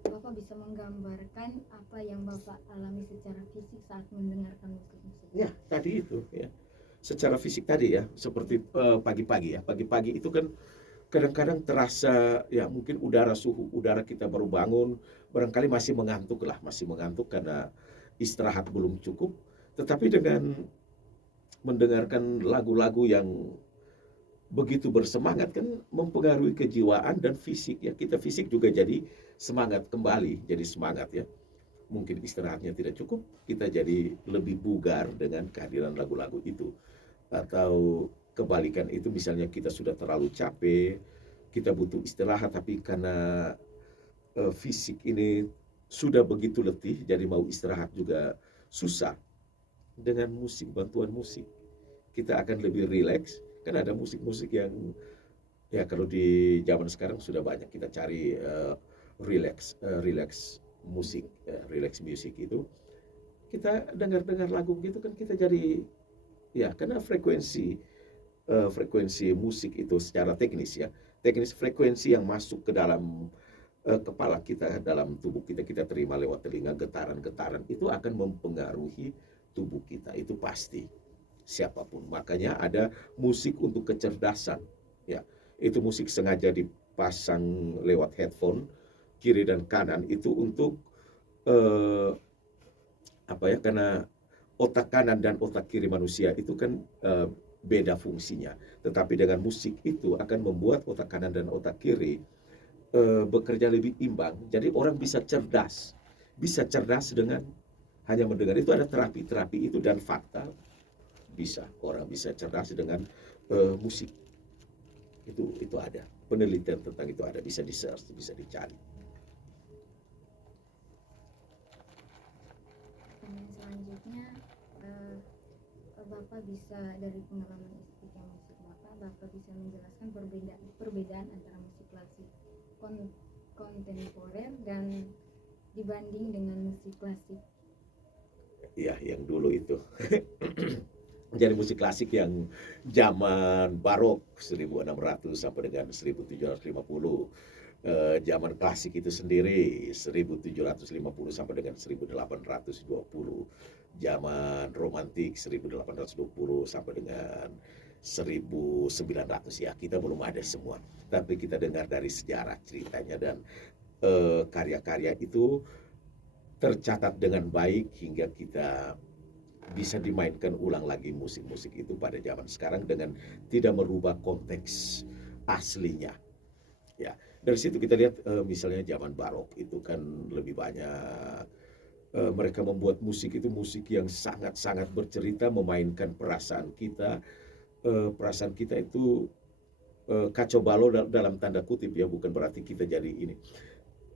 Bapak bisa menggambarkan apa yang Bapak alami secara fisik saat mendengarkan musik-musik? Ya, tadi itu ya. Secara fisik tadi ya, seperti pagi-pagi ya. Pagi-pagi itu kan kadang-kadang terasa ya, mungkin suhu udara kita baru bangun, barangkali masih mengantuk karena istirahat belum cukup. Tetapi dengan mendengarkan lagu-lagu yang begitu bersemangat kan mempengaruhi kejiwaan dan fisik ya. Kita fisik juga jadi semangat kembali, jadi semangat ya. Mungkin istirahatnya tidak cukup, kita jadi lebih bugar dengan kehadiran lagu-lagu itu. Atau kebalikan itu, misalnya kita sudah terlalu capek, kita butuh istirahat, tapi karena fisik ini sudah begitu letih, jadi mau istirahat juga susah. Dengan musik, bantuan musik, kita akan lebih rileks. Kan ada musik-musik yang ya kalau di zaman sekarang sudah banyak kita cari relax musik, relax music itu. Kita dengar-dengar lagu gitu kan kita jadi ya, karena frekuensi musik itu secara teknis ya, teknis frekuensi yang masuk ke dalam kepala kita, dalam tubuh kita, kita terima lewat telinga, getaran-getaran itu akan mempengaruhi tubuh kita, itu pasti, siapapun. Makanya ada musik untuk kecerdasan, ya. Itu musik sengaja dipasang lewat headphone kiri dan kanan itu untuk eh, apa ya? Karena otak kanan dan otak kiri manusia itu kan beda fungsinya. Tetapi dengan musik itu akan membuat otak kanan dan otak kiri bekerja lebih imbang. Jadi orang bisa cerdas dengan hanya mendengar. Itu ada terapi-terapi itu, dan fakta bisa orang bisa cerdas dengan musik. Itu ada penelitian tentang itu, ada, bisa di search, bisa dicari. Selanjutnya, Bapak bisa dari pengalaman estetika musik Bapak bisa menjelaskan perbedaan antara musik klasik kontemporer dan dibanding dengan musik klasik. Ya, yang dulu itu. Jadi musik klasik yang zaman barok 1600 sampai dengan 1750. Zaman klasik itu sendiri 1750 sampai dengan 1820. Zaman romantik 1820 sampai dengan 1900 ya. Kita belum ada semua. Tapi kita dengar dari sejarah ceritanya, dan karya-karya itu tercatat dengan baik hingga kita bisa dimainkan ulang lagi musik-musik itu pada zaman sekarang dengan tidak merubah konteks aslinya. Ya, dari situ kita lihat misalnya zaman barok itu kan lebih banyak mereka membuat musik itu musik yang sangat-sangat bercerita, memainkan perasaan kita. Perasaan kita itu kacau balau dalam tanda kutip ya, bukan berarti kita jadi ini.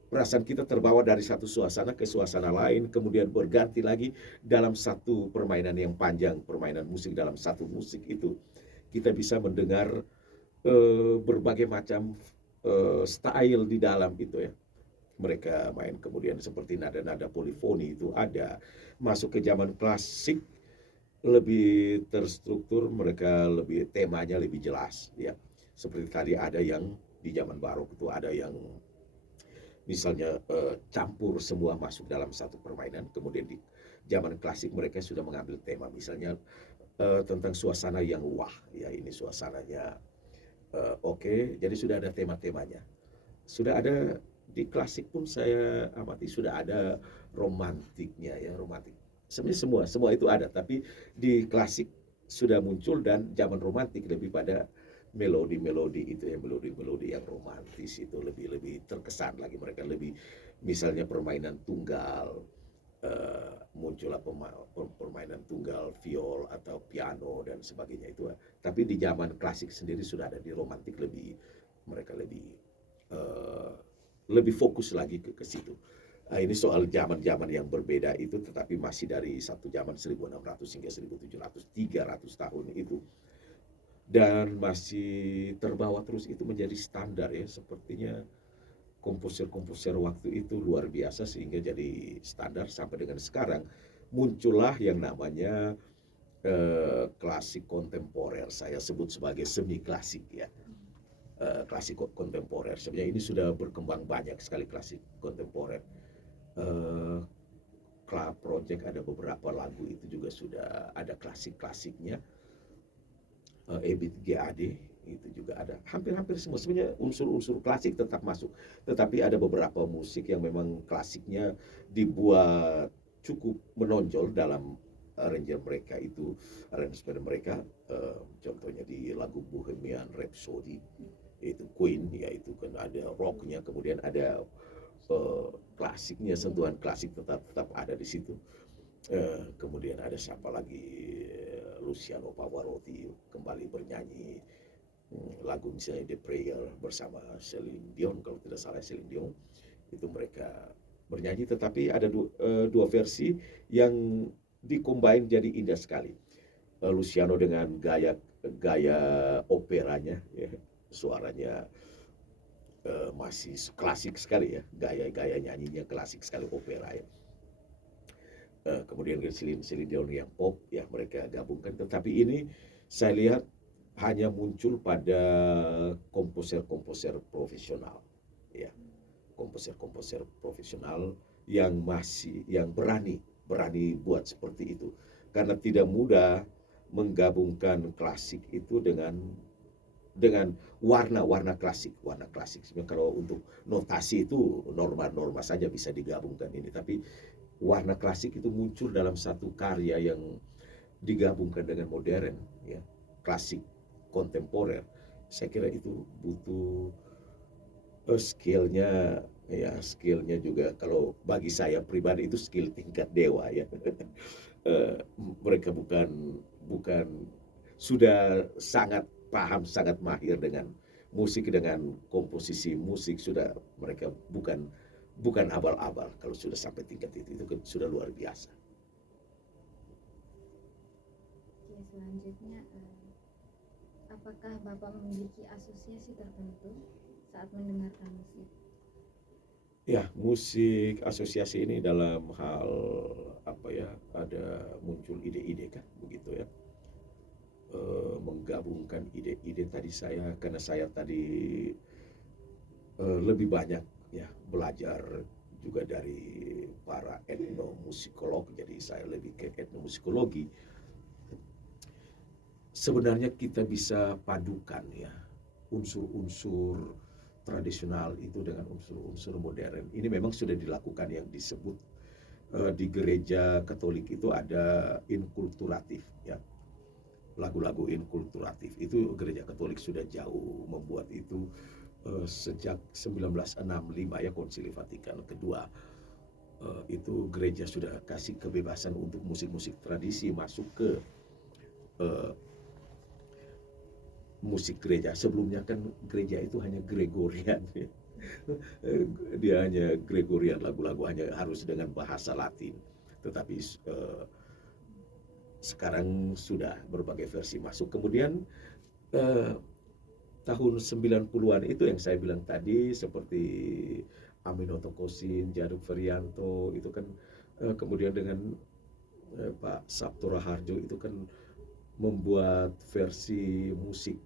Perasaan kita terbawa dari satu suasana ke suasana lain, kemudian berganti lagi dalam satu permainan yang panjang, permainan musik dalam satu musik itu. Kita bisa mendengar berbagai macam style di dalam itu ya. Mereka main, kemudian seperti nada-nada polifoni itu ada. Masuk ke zaman klasik, lebih terstruktur, mereka temanya lebih jelas ya. Seperti tadi ada yang di zaman barok itu ada yang misalnya campur semua masuk dalam satu permainan. Kemudian di zaman klasik mereka sudah mengambil tema misalnya tentang suasana yang wah ya, ini suasananya oke. Jadi sudah ada tema-temanya, sudah ada. Di klasik pun saya amati sudah ada romantiknya ya, romantik. Sebenarnya semua itu ada, tapi di klasik sudah muncul, dan zaman romantik lebih pada melodi-melodi itu ya, melodi-melodi yang romantis itu lebih lebih terkesan lagi, mereka lebih misalnya permainan tunggal, muncullah permainan tunggal viol atau piano dan sebagainya itu. Tapi di zaman klasik sendiri sudah ada, di romantik lebih mereka lebih eh, lebih fokus lagi ke situ. Ini soal zaman-zaman yang berbeda itu, tetapi masih dari satu zaman 1600 hingga 1700, 300 tahun itu. Dan masih terbawa terus, itu menjadi standar ya. Sepertinya komposer-komposer waktu itu luar biasa sehingga jadi standar sampai dengan sekarang. Muncullah yang namanya klasik kontemporer, saya sebut sebagai semi klasik ya. Klasik kontemporer sebenarnya ini sudah berkembang banyak sekali, klasik kontemporer. eh, Club Project ada beberapa lagu itu juga sudah ada klasik-klasiknya. Ebit GAD itu juga ada, hampir-hampir semua sebenarnya unsur-unsur klasik tetap masuk, tetapi ada beberapa musik yang memang klasiknya dibuat cukup menonjol dalam arranger mereka itu, arrangement mereka. Contohnya di lagu Bohemian Rhapsody itu Queen ya, itu kan ada rocknya, kemudian ada klasiknya, sentuhan klasik tetap tetap ada di situ. Kemudian ada siapa lagi, Luciano Pavarotti kembali bernyanyi lagu misalnya The Prayer bersama Celine Dion, kalau tidak salah Celine Dion, itu mereka bernyanyi, tetapi ada dua versi yang dikombin jadi indah sekali. Luciano dengan gaya gaya operanya ya, suaranya masih klasik sekali ya, gaya-gaya nyanyinya klasik sekali, opera ya. Kemudian Celine Dion yang pop ya, mereka gabungkan. Tetapi ini saya lihat hanya muncul pada komposer-komposer profesional ya, komposer-komposer profesional yang masih yang berani berani buat seperti itu, karena tidak mudah menggabungkan klasik itu dengan warna-warna klasik, warna klasik. Sebenarnya kalau untuk notasi itu norma-norma saja bisa digabungkan ini, tapi warna klasik itu muncul dalam satu karya yang digabungkan dengan modern ya, klasik kontemporer. Saya kira itu butuh skillnya ya, skillnya juga kalau bagi saya pribadi itu skill tingkat dewa ya. Mereka bukan bukan sudah sangat paham, sangat mahir dengan musik, dengan komposisi musik, sudah mereka bukan bukan abal-abal. Kalau sudah sampai tingkat itu kan sudah luar biasa. Oke, selanjutnya apakah Bapak memiliki asosiasi tertentu saat mendengarkan musik? Ya, musik asosiasi ini dalam hal apa ya, ada muncul ide-ide kan begitu ya. Menggabungkan ide-ide tadi saya, karena saya tadi lebih banyak ya belajar juga dari para etnomusikolog, jadi saya lebih ke etnomusikologi. Sebenarnya kita bisa padukan ya unsur-unsur tradisional itu dengan unsur-unsur modern. Ini memang sudah dilakukan, yang disebut di gereja Katolik itu ada inkulturatif ya, lagu-lagu inkulturatif itu gereja Katolik sudah jauh membuat itu sejak 1965 ya, Konsili Vatikan kedua. Itu gereja sudah kasih kebebasan untuk musik-musik tradisi masuk ke uh, musik gereja. Sebelumnya kan gereja itu hanya Gregorian ya. Dia hanya Gregorian, lagu-lagu hanya harus dengan bahasa Latin. Tetapi sekarang sudah berbagai versi masuk. Kemudian uh, tahun 90-an itu yang saya bilang tadi, seperti Aminoto Kosin, Jaduk Ferianto itu kan, kemudian dengan Pak Sabto Raharjo itu kan membuat versi musik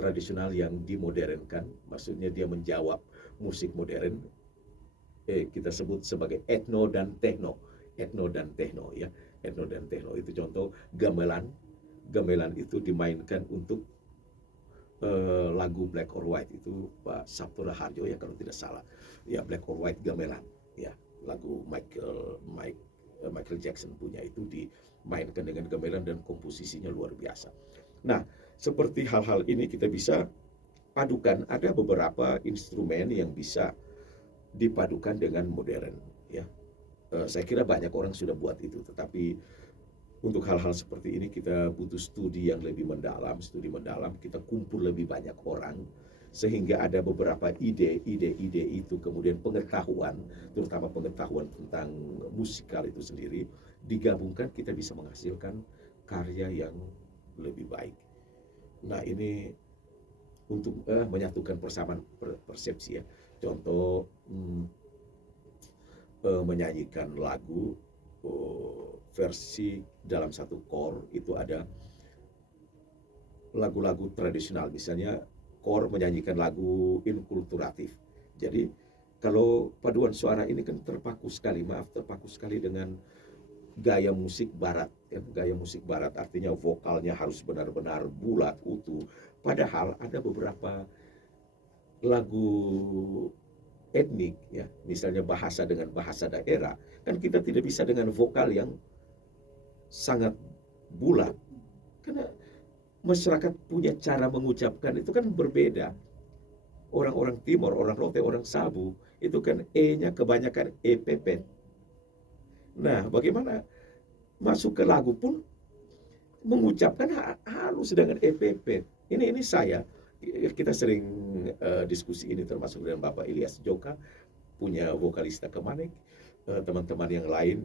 tradisional yang dimodernkan, maksudnya dia menjawab musik modern. Kita sebut sebagai etno dan techno, ya, etno dan techno itu contoh gamelan. Gamelan itu dimainkan untuk lagu Black or White, itu Pak Sabto Raharjo ya kalau tidak salah ya, Black or White gamelan ya, lagu Michael Jackson punya itu mainkan dengan gamelan dan komposisinya luar biasa. Nah, seperti hal-hal ini kita bisa padukan, ada beberapa instrumen yang bisa dipadukan dengan modern ya. Saya kira banyak orang sudah buat itu, tetapi untuk hal-hal seperti ini kita butuh studi yang lebih mendalam, kita kumpul lebih banyak orang sehingga ada beberapa ide itu, kemudian pengetahuan, terutama pengetahuan tentang musikal itu sendiri digabungkan, kita bisa menghasilkan karya yang lebih baik. Nah, ini untuk menyatukan persamaan persepsi ya. Contoh menyanyikan lagu versi dalam satu core itu ada lagu-lagu tradisional, misalnya core menyanyikan lagu inkulturatif. Jadi kalau paduan suara ini kan terpaku sekali dengan gaya musik barat ya. Gaya musik barat artinya vokalnya harus benar-benar bulat, utuh. Padahal ada beberapa lagu etnik ya, misalnya bahasa dengan bahasa daerah, kan kita tidak bisa dengan vokal yang sangat bulat, karena masyarakat punya cara mengucapkan itu kan berbeda. Orang-orang Timur, orang Rote, orang Sabu itu kan E-nya kebanyakan E pepet. Nah, bagaimana masuk ke lagu pun mengucapkan halus dengan E pepet. Ini kita sering diskusi ini termasuk dengan Bapak Ilyas Joka, punya vokalista Kemanek, teman-teman yang lain,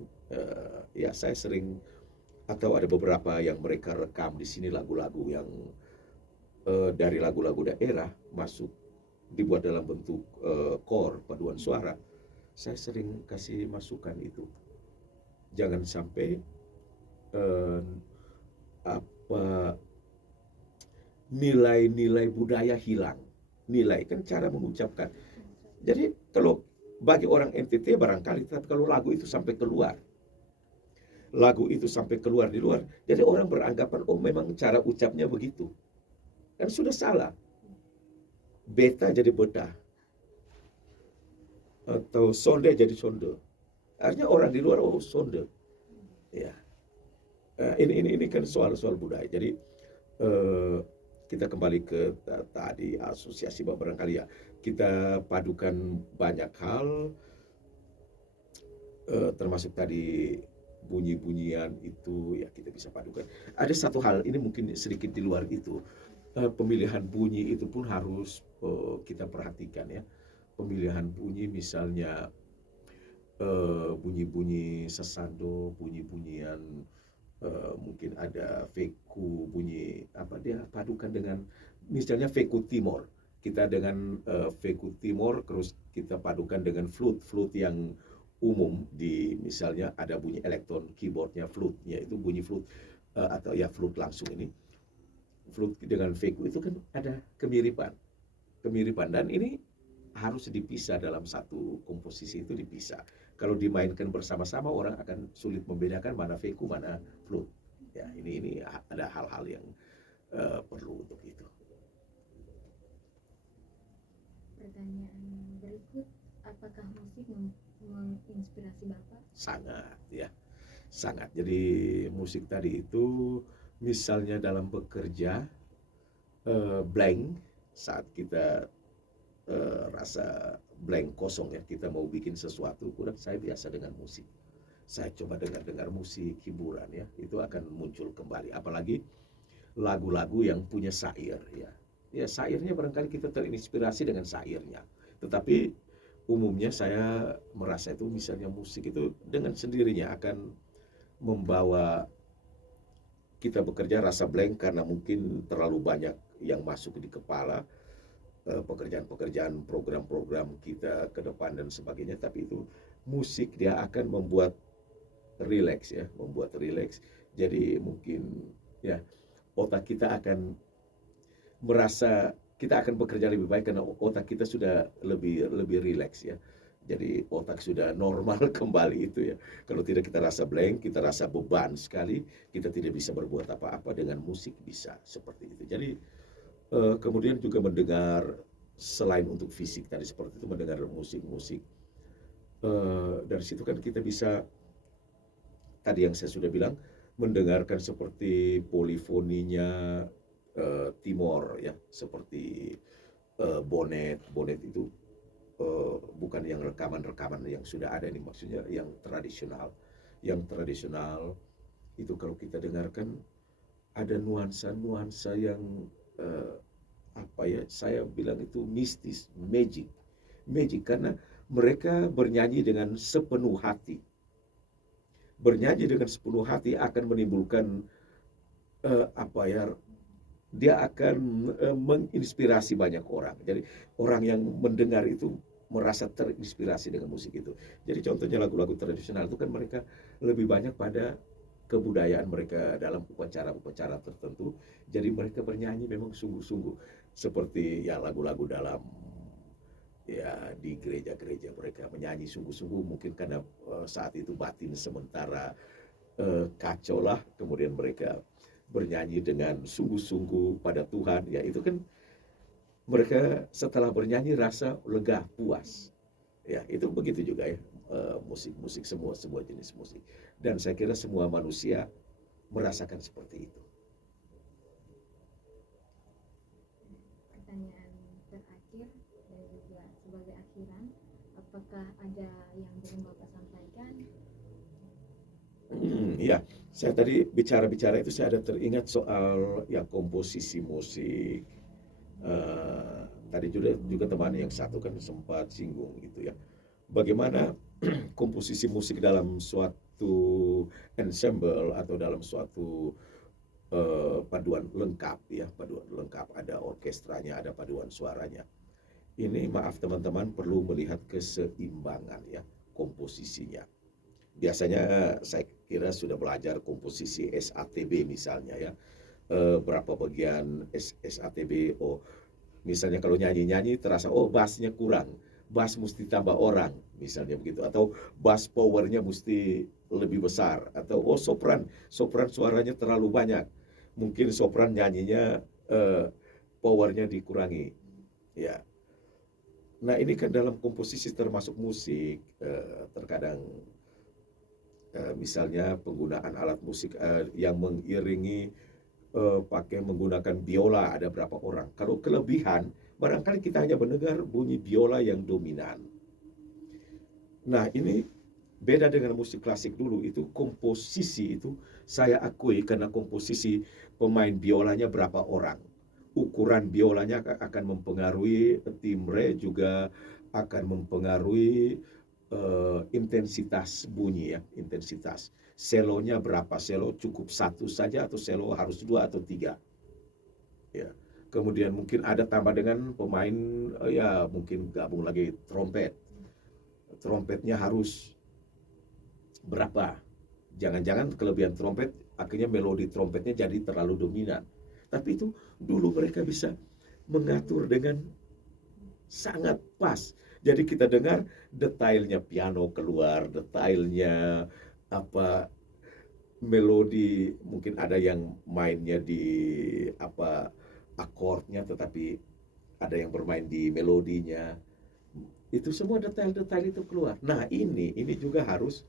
ya saya sering, atau ada beberapa yang mereka rekam di sini lagu-lagu yang dari lagu-lagu daerah masuk dibuat dalam bentuk core paduan suara. Saya sering kasih masukan itu, jangan sampai apa nilai-nilai budaya hilang. Nilai kan cara mengucapkan. Jadi kalau bagi orang NTT barangkali, tapi kalau lagu itu sampai keluar, di luar, jadi orang beranggapan oh memang cara ucapnya begitu, kan sudah salah. Beta jadi beta, atau sonde jadi sonde, artinya orang di luar oh sonde ya. Ini kan soal budaya. Jadi kita kembali ke tadi asosiasi, bahwa barangkali ya kita padukan banyak hal, termasuk tadi bunyi-bunyian itu ya kita bisa padukan. Ada satu hal ini mungkin sedikit di luar itu, pemilihan bunyi itu pun harus kita perhatikan ya. Pemilihan bunyi misalnya bunyi-bunyi sesando, bunyi-bunyian mungkin ada veku, bunyi apa dia padukan dengan misalnya veku timor, kita dengan veku timor terus kita padukan dengan flute yang umum di, misalnya ada bunyi elektron keyboardnya, flute-nya itu bunyi flute atau ya flute langsung, ini flute dengan veku itu kan ada kemiripan dan ini harus dipisah dalam satu komposisi, itu dipisah. Kalau dimainkan bersama-sama orang akan sulit membedakan mana veku mana flute. Ya, ini ada hal-hal yang perlu untuk itu. Pertanyaan berikut, apakah musik menginspirasi Bapak? Sangat ya, sangat. Jadi musik tadi itu misalnya dalam bekerja blank, saat kita rasa blank, kosong ya, kita mau bikin sesuatu kurang, saya biasa dengan musik. Saya coba dengar musik hiburan ya, itu akan muncul kembali. Apalagi lagu-lagu yang punya syair ya. Ya syairnya barangkali kita terinspirasi dengan syairnya. Tetapi umumnya saya merasa itu misalnya musik itu dengan sendirinya akan membawa kita bekerja rasa blank karena mungkin terlalu banyak yang masuk di kepala, pekerjaan-pekerjaan, program-program kita ke depan dan sebagainya. Tapi itu musik dia akan membuat rileks ya, jadi mungkin ya otak kita akan merasa kita akan bekerja lebih baik karena otak kita sudah lebih rileks ya. Jadi otak sudah normal kembali itu ya. Kalau tidak kita rasa blank, kita rasa beban sekali, kita tidak bisa berbuat apa-apa. Dengan musik bisa seperti itu. Jadi kemudian juga mendengar, selain untuk fisik tadi seperti itu, mendengar musik-musik, dari situ kan kita bisa, tadi yang saya sudah bilang, mendengarkan seperti polifoninya Timor ya, seperti Bonet. Bonet itu bukan yang rekaman-rekaman yang sudah ada ini, maksudnya yang tradisional. Yang tradisional itu kalau kita dengarkan ada nuansa-nuansa yang eh, apa ya, saya bilang itu mistis, magic. Magic karena mereka bernyanyi dengan sepenuh hati. Bernyanyi dengan sepenuh hati akan menimbulkan apa ya, dia akan menginspirasi banyak orang. Jadi orang yang mendengar itu merasa terinspirasi dengan musik itu. Jadi contohnya lagu-lagu tradisional itu kan mereka lebih banyak pada kebudayaan mereka dalam upacara-upacara tertentu. Jadi mereka bernyanyi memang sungguh-sungguh seperti ya lagu-lagu dalam ya di gereja-gereja mereka menyanyi sungguh-sungguh mungkin karena saat itu batin sementara kacau lah, kemudian mereka bernyanyi dengan sungguh-sungguh pada Tuhan, ya itu kan mereka setelah bernyanyi rasa lega, puas. Ya, itu begitu juga ya, musik-musik semua jenis musik. Dan saya kira semua manusia merasakan seperti itu. Pertanyaan terakhir dan juga sebagai akhiran, apakah ada yang belum Bapak sampaikan? Ya, saya tadi bicara-bicara itu saya ada teringat soal ya komposisi musik. Tadi juga teman yang satu kan sempat singgung gitu ya. Bagaimana komposisi musik dalam suatu ensemble atau dalam suatu paduan lengkap ya, paduan lengkap ada orkestranya, ada paduan suaranya. Ini maaf teman-teman perlu melihat keseimbangan ya komposisinya. Biasanya saya kira sudah belajar komposisi SATB misalnya ya. Berapa bagian SATB, oh misalnya kalau nyanyi-nyanyi terasa oh bassnya kurang, bass mesti tambah orang misalnya begitu, atau bass powernya mesti lebih besar, atau oh sopran sopran suaranya terlalu banyak, mungkin sopran nyanyinya powernya dikurangi ya. Nah ini kan dalam komposisi termasuk musik, terkadang misalnya penggunaan alat musik yang mengiringi pakai menggunakan biola ada berapa orang. Kalau kelebihan, barangkali kita hanya mendengar bunyi biola yang dominan. Nah, ini beda dengan musik klasik dulu. Itu komposisi itu saya akui karena komposisi pemain biolanya berapa orang. Ukuran biolanya akan mempengaruhi timbre, juga akan mempengaruhi intensitas bunyi ya, intensitas. Selonya berapa selo, cukup satu saja atau selo harus dua atau tiga. Ya. Kemudian mungkin ada tambah dengan pemain ya mungkin gabung lagi trompet. Trompetnya harus berapa? Jangan-jangan kelebihan trompet akhirnya melodi trompetnya jadi terlalu dominan. Tapi itu dulu mereka bisa mengatur dengan sangat pas. Jadi kita dengar detailnya piano keluar, detailnya apa melodi, mungkin ada yang mainnya di apa akordnya tetapi ada yang bermain di melodinya. Itu semua detail-detail itu keluar. Nah, ini juga harus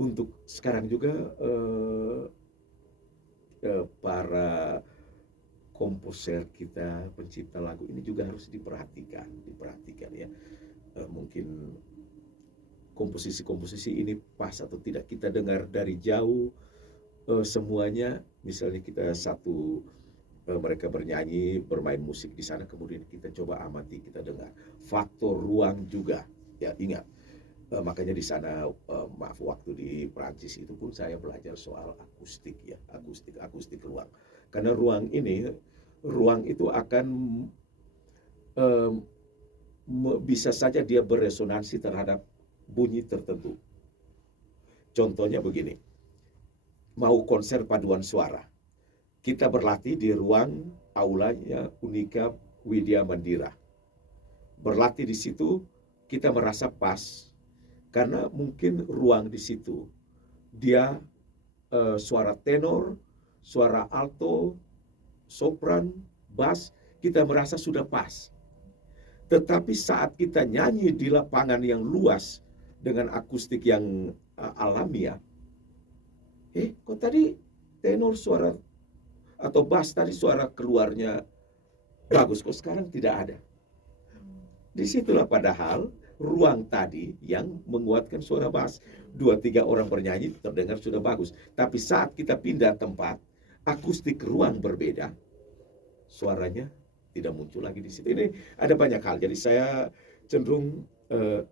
untuk sekarang juga para komposer kita, pencipta lagu ini juga harus diperhatikan ya. Mungkin komposisi-komposisi ini pas atau tidak kita dengar dari jauh semuanya. Misalnya kita satu mereka bernyanyi, bermain musik di sana, kemudian kita coba amati, kita dengar. Faktor ruang juga, ya ingat. Makanya di sana, maaf waktu di Prancis itu pun saya belajar soal akustik ya, akustik ruang. Karena ruang itu akan bisa saja dia beresonansi terhadap bunyi tertentu. Contohnya begini, mau konser paduan suara, kita berlatih di ruang aulanya Unika Widya Mandira. Berlatih di situ kita merasa pas karena mungkin ruang di situ dia suara tenor, suara alto, sopran, bass kita merasa sudah pas. Tetapi saat kita nyanyi di lapangan yang luas dengan akustik yang alamiah, Kok tadi tenor suara atau bass tadi suara keluarnya bagus, kok sekarang tidak ada. Disitulah padahal ruang tadi yang menguatkan suara bass. 2-3 orang bernyanyi terdengar sudah bagus. Tapi saat kita pindah tempat, akustik ruang berbeda, suaranya tidak muncul lagi di situ. Ini ada banyak hal. Jadi saya cenderung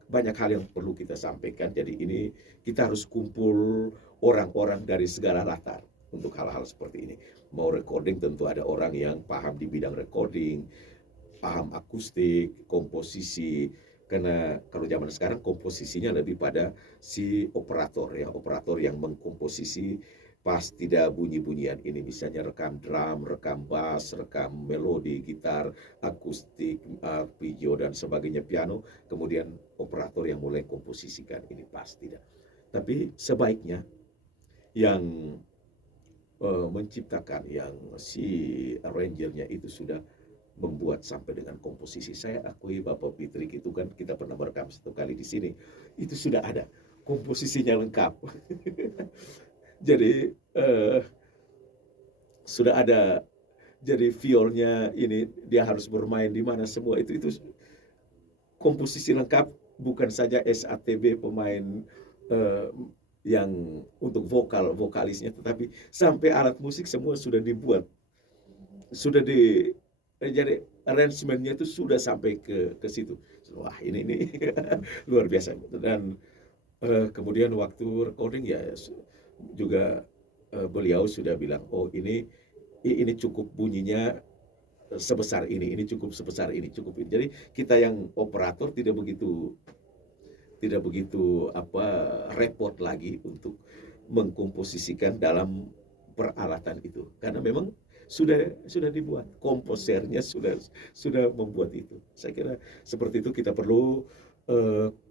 banyak hal yang perlu kita sampaikan. Jadi ini kita harus kumpul orang-orang dari segala latar untuk hal-hal seperti ini. Mau recording tentu ada orang yang paham di bidang recording, paham akustik, komposisi. Karena kalau zaman sekarang komposisinya lebih pada si operator ya, operator yang mengkomposisi pas tidak bunyi-bunyian ini, misalnya rekam drum, rekam bass, rekam melodi, gitar, akustik, arpeggio dan sebagainya, piano, kemudian operator yang mulai komposisikan ini pas tidak. Tapi sebaiknya yang menciptakan, yang si arrangernya itu sudah membuat sampai dengan komposisi. Saya akui Bapak Fitrik itu kan kita pernah merekam 1 kali di sini. Itu sudah ada komposisinya lengkap. Jadi sudah ada. Jadi violnya ini dia harus bermain di mana semua itu komposisi lengkap, bukan saja SATB pemain eh, yang untuk vokalisnya, tetapi sampai alat musik semua sudah dibuat, sudah jadi arrangementnya itu sudah sampai ke situ. Wah ini luar biasa. Dan kemudian waktu recording ya juga beliau sudah bilang, oh ini cukup bunyinya sebesar ini cukup sebesar ini, cukup ini. Jadi kita yang operator tidak begitu repot lagi untuk mengkomposisikan dalam peralatan itu, karena memang sudah dibuat, komposernya sudah membuat itu. Saya kira seperti itu kita perlu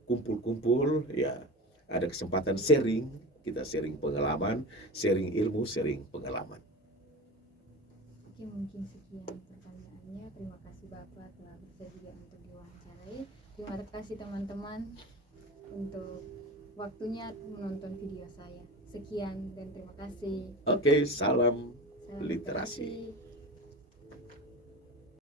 kumpul-kumpul ya, ada kesempatan sharing, kita sharing pengalaman, sharing ilmu, sharing pengalaman. Oke, mungkin sekian pertanyaannya. Terima kasih Bapak telah bersedia untuk diwawancarai. Terima kasih teman-teman untuk waktunya menonton video saya. Sekian dan terima kasih. Oke, salam Salam literasi. literasi.